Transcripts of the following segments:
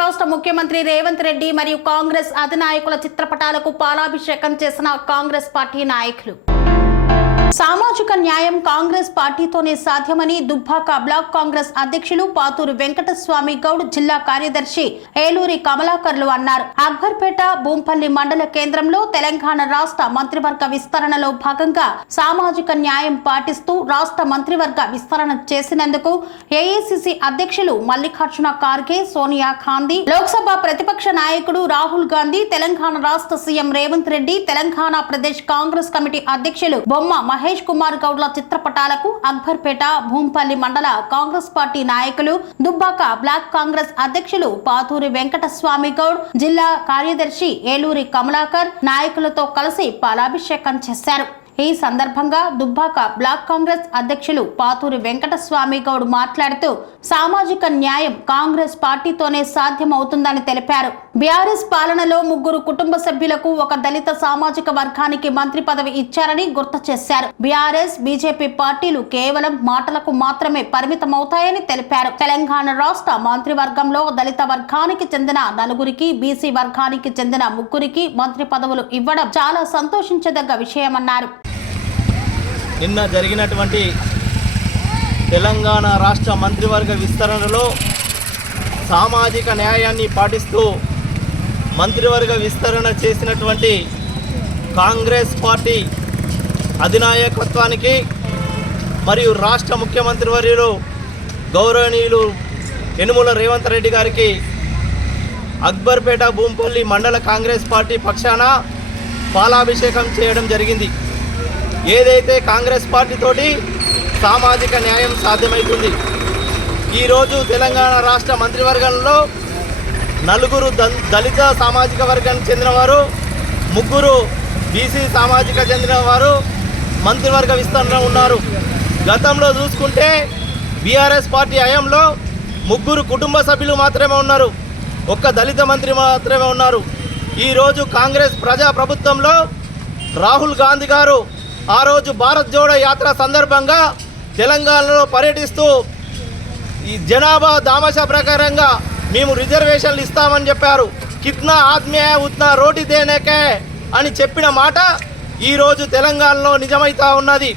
రాష్ట్ర ముఖ్యమంత్రి రేవంత్ రెడ్డి మరియు కాంగ్రెస్ అధినాయకుల చిత్రపటాలకు పాలాభిషేకం చేసిన కాంగ్రెస్ పార్టీ నాయకులు. సామాజిక న్యాయం కాంగ్రెస్ పార్టీతోనే సాధ్యమని దుబ్బాక బ్లాక్ కాంగ్రెస్ అధ్యక్షులు పాతూరు వెంకటస్వామి గౌడ్ జిల్లా కార్యదర్శి ఏలూరి కమలాకర్లు అన్నారు. అక్బర్పేట భూంపల్లి మండల కేంద్రంలో తెలంగాణ రాష్ట్ర మంత్రివర్గ విస్తరణలో భాగంగా సామాజిక న్యాయం పాటిస్తూ రాష్ట్ర మంత్రివర్గ విస్తరణ చేసినందుకు ఏఐసిసి అధ్యక్షులు మల్లికార్జున ఖార్గే సోనియా గాంధీ లోక్సభ ప్రతిపక్ష నాయకుడు రాహుల్ గాంధీ తెలంగాణ రాష్ట్ర సీఎం రేవంత్ రెడ్డి తెలంగాణ ప్రదేశ్ కాంగ్రెస్ కమిటీ అధ్యక్షులు బొమ్మ మహేష్ కుమార్ గౌడ్ల చిత్రపటాలకు అక్బర్పేట భూంపల్లి మండల కాంగ్రెస్ పార్టీ నాయకులు దుబ్బాక బ్లాక్ కాంగ్రెస్ అధ్యక్షులు పాతూరి వెంకటస్వామి గౌడ్ జిల్లా కార్యదర్శి ఏలూరి కమలాకర్ నాయకులతో కలిసి పాలాభిషేకం చేశారు. ఈ సందర్భంగా దుబ్బాక బ్లాక్ కాంగ్రెస్ అధ్యక్షులు పాతూరి వెంకటస్వామి గౌడ్ మాట్లాడుతూ సామాజిక న్యాయం కాంగ్రెస్ పార్టీతోనే సాధ్యమవుతుందని తెలిపారు. బీఆర్ఎస్ పాలనలో ముగ్గురు కుటుంబ సభ్యులకు ఒక దళిత సామాజిక వర్గానికి మంత్రి పదవి ఇచ్చారని గుర్తు చేశారు. బీఆర్ఎస్ బీజేపీ పార్టీలు కేవలం మాటలకు మాత్రమే పరిమితమవుతాయని తెలిపారు. తెలంగాణ రాష్ట్ర మంత్రివర్గంలో దళిత వర్గానికి చెందిన నలుగురికి బీసీ వర్గానికి చెందిన ముగ్గురికి మంత్రి పదవులు ఇవ్వడం చాలా సంతోషించదగ్గ విషయమన్నారు. నిన్న జరిగినటువంటి తెలంగాణ రాష్ట్ర మంత్రివర్గ విస్తరణలో సామాజిక న్యాయాన్ని పాటిస్తూ మంత్రివర్గ విస్తరణ చేసినటువంటి కాంగ్రెస్ పార్టీ అధినాయకత్వానికి మరియు రాష్ట్ర ముఖ్యమంత్రి వర్యులు గౌరవనీయులు యనుమల రేవంత్ రెడ్డి గారికి అక్బర్పేట భూంపల్లి మండల కాంగ్రెస్ పార్టీ పక్షాన పాలాభిషేకం చేయడం జరిగింది. ఏదైతే కాంగ్రెస్ పార్టీతోటి సామాజిక న్యాయం సాధ్యమవుతుంది ఈరోజు తెలంగాణ రాష్ట్ర మంత్రివర్గంలో నలుగురు దళిత సామాజిక వర్గానికి చెందినవారు ముగ్గురు బీసీ సామాజిక చెందినవారు మంత్రివర్గ విస్తరణలో ఉన్నారు. గతంలో చూసుకుంటే బీఆర్ఎస్ పార్టీ హయాంలో ముగ్గురు కుటుంబ సభ్యులు మాత్రమే ఉన్నారు. ఒక్క దళిత మంత్రి మాత్రమే ఉన్నారు. ఈరోజు కాంగ్రెస్ ప్రజా ప్రభుత్వంలో రాహుల్ గాంధీ గారు ఆ రోజు భారత్ జోడో యాత్ర సందర్భంగా తెలంగాణలో పర్యటిస్తూ ఈ జనాభా దామశ ప్రకారంగా మేము రిజర్వేషన్లు ఇస్తామని చెప్పారు. కిత్నా ఆత్మీయ ఉత్నా రోటి దేనేకే అని చెప్పిన మాట ఈరోజు తెలంగాణలో నిజమైతా ఉన్నది.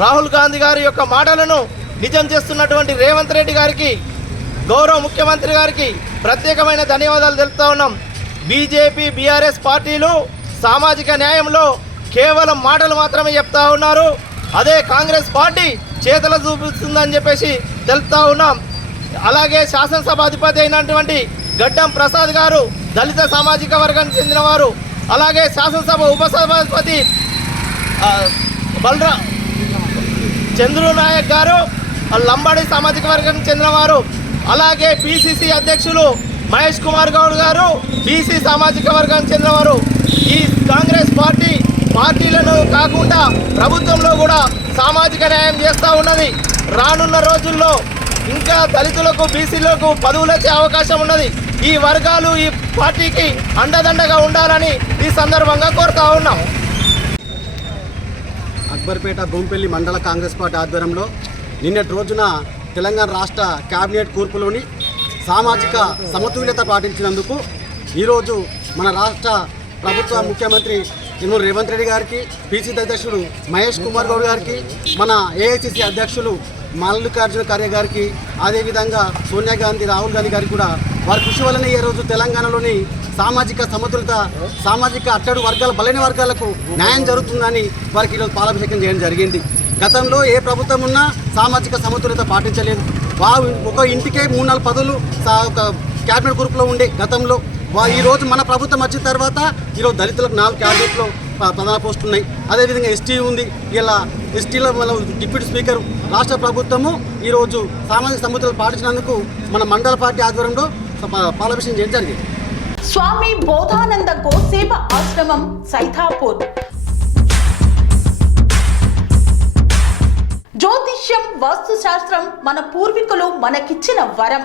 రాహుల్ గాంధీ గారి యొక్క మాటలను నిజం చేస్తున్నటువంటి రేవంత్ రెడ్డి గారికి గౌరవ ముఖ్యమంత్రి గారికి ప్రత్యేకమైన ధన్యవాదాలు తెలుపుతా ఉన్నాం. బీజేపీ బీఆర్ఎస్ పార్టీలు సామాజిక న్యాయంలో కేవలం మాటలు మాత్రమే చెప్తా ఉన్నారు. అదే కాంగ్రెస్ పార్టీ చేతలు చూపిస్తుందని చెప్పేసి తెలుపుతా ఉన్నాం. అలాగే శాసనసభ అధిపతి అయినటువంటి గడ్డం ప్రసాద్ గారు దళిత సామాజిక వర్గానికి చెందినవారు. అలాగే శాసనసభ ఉపసభాధిపతి బలరా చంద్రు నాయక్ గారు లంబాడి సామాజిక వర్గానికి చెందినవారు. అలాగే పిసిసి అధ్యక్షులు మహేష్ కుమార్ గౌడ్ గారు బీసీ సామాజిక వర్గానికి చెందినవారు. ఈ కాంగ్రెస్ పార్టీ పార్టీలను కాకుండా ప్రభుత్వంలో కూడా సామాజిక న్యాయం చేస్తూ ఉన్నది. రానున్న రోజుల్లో ఇంకా దళితులకు బీసీలకు పదవులు వచ్చే అవకాశం ఉన్నది. ఈ వర్గాలు ఈ పార్టీకి అండదండగా ఉండాలని ఈ సందర్భంగా కోరుతా ఉన్నాం. అక్బర్పేట భూంపల్లి మండల కాంగ్రెస్ పార్టీ ఆధ్వర్యంలో నిన్నటి రోజున తెలంగాణ రాష్ట్ర కేబినెట్ కూర్పులోని సామాజిక సమతుల్యత పాటించినందుకు ఈరోజు మన రాష్ట్ర ప్రభుత్వ ముఖ్యమంత్రి యనమల రేవంత్ రెడ్డి గారికి పీసీసీ అధ్యక్షుడు మహేష్ కుమార్ గౌడ్ గారికి మన ఏఐసిసి అధ్యక్షులు మల్లికార్జున ఖర్గే గారికి అదేవిధంగా సోనియా గాంధీ రాహుల్ గాంధీ గారికి కూడా వారి కృషి వలన ఈ రోజు తెలంగాణలోని సామాజిక సమతులత సామాజిక అట్టడు వర్గాల బలైన వర్గాలకు న్యాయం జరుగుతుందని వారికి ఈరోజు పాలాభిషేకం చేయడం జరిగింది. గతంలో ఏ ప్రభుత్వం ఉన్నా సామాజిక సమతుల్యత పాటించలేదు. వా ఒక ఇంటికే మూడు నాలుగు పదులు ఒక క్యాబినెట్ గ్రూప్లో ఉండే గతంలో ఈరోజు మన ప్రభుత్వం వచ్చిన తర్వాత ఈరోజు దళితులకు నాలుగు క్యాబినెట్లో ప్రధాన పోస్టులు ఉన్నాయి. అదేవిధంగా ఎస్టీ ఉంది. ఇలా ఎస్టీలో మన డిప్యూటీ స్పీకర్ రాష్ట్ర ప్రభుత్వము ఈరోజు సామాజిక సమృద్ధులు పాటించినందుకు మన మండల పార్టీ ఆధ్వర్యంలో పాలభిషేకం చేయడం జరిగింది. స్వామి బోధానంద గోసేవ ఆశ్రమం సైథాపూర్ జ్యోతిష్యం వాస్తు శాస్త్రం మన పూర్వీకులు మనకిచ్చిన వరం.